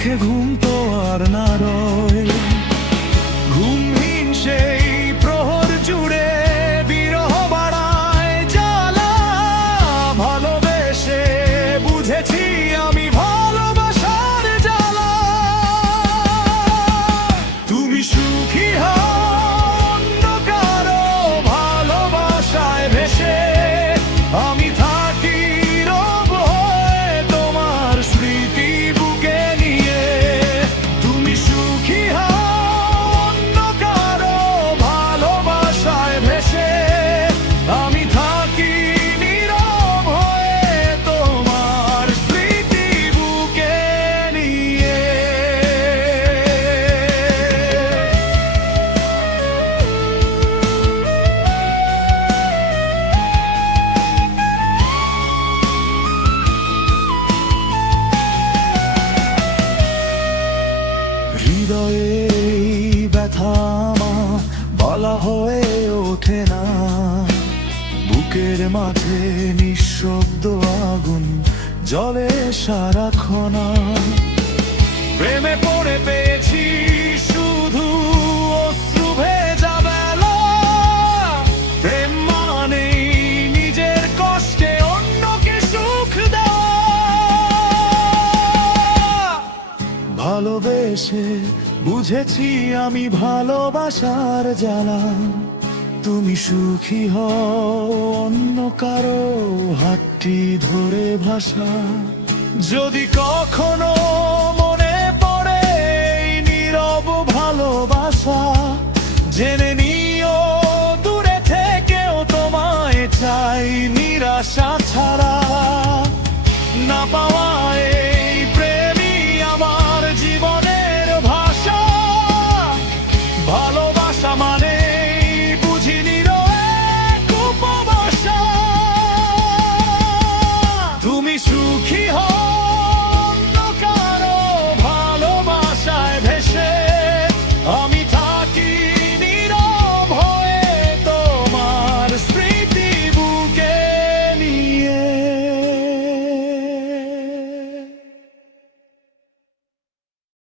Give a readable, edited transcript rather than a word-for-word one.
চোখে ঘুম তো আর না রয়, ঘুমহীন সেই প্রহর জুড়ে বিরহ বাড়ায় জ্বালা। ভালোবেসে বুঝেছি আমি ভালোবাসার জ্বালা। তুমি সুখী হও অন্য কারো ভালোবাসায় ভেসে, আমি থাকি রব হয়ে তোমার স্মৃতি বুকে নিয়ে। তুমি সুখী হও অন্য কারো ভালোবাসায় ভেসে, আমি থাকি নীরব হয়ে তোমার স্মৃতি বুকে নিয়ে। হৃদয়ে ব্যথা আমার বলা হয়ে ওঠে না, বুকের মাঝে নিঃশব্দ আগুন জ্বলে সারাক্ষণা। প্রেমে পড়ে পেয়েছি শুধু অশ্রু ভেজা বেলা। প্রেম মানেই নিজের কষ্টে অন্যকে সুখ দেওয়া। ভালোবেসে বুঝেছি আমি ভালোবাসার জ্বালা। তুমি সুখী হও অন্য কারো হাতটি ধরে ভাষা। যদি কখনো মনে পড়ে এই নীরব ভালোবাসা, জেনে নিও দূরে থেকেও তোমায় চাই নিরাশা ছাড়া। না পাওয়া এই প্রেমই আমার জীবনের ভাষা। ভালোবাসা মানে বুঝিনি এক উপবাসা। তুমি সুখী হও